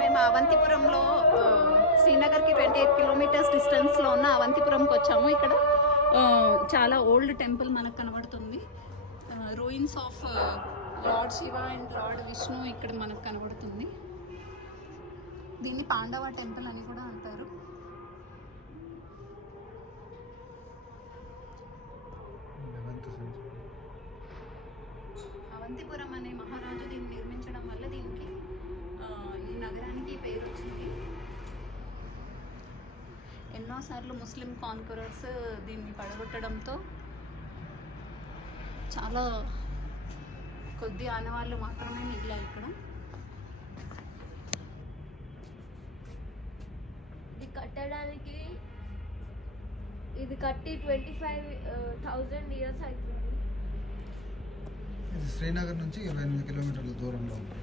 మేము అవంతిపురంలో శ్రీనగర్కి ట్వంటీ ఎయిట్ కిలోమీటర్స్ డిస్టెన్స్లో ఉన్న అవంతిపురంకి వచ్చాము ఇక్కడ. చాలా ఓల్డ్ టెంపుల్ మనకు కనబడుతుంది. Ruins of lord Shiva and lord Vishnu ఇక్కడ మనకు కనబడుతుంది. దీన్ని పాండవ టెంపుల్ అని కూడా అంటారు. అవంతిపురం అనే మహారాజు దీన్ని ఎన్నోసార్లు ముస్లిం కాన్కరర్స్ దీన్ని పడగొట్టడంతో చాలా కొద్ది ఆనవాళ్ళు మాత్రమే మిగిలాయి ఇక్కడ. ఇది కట్టడానికి ఇది కట్టి ట్వంటీ ఫైవ్ థౌజండ్ ఇయర్స్ అవుతుంది. ఇది శ్రీనగర్ నుంచి ఇరవై ఎనిమిది కిలోమీటర్ల దూరంలో ఉంది.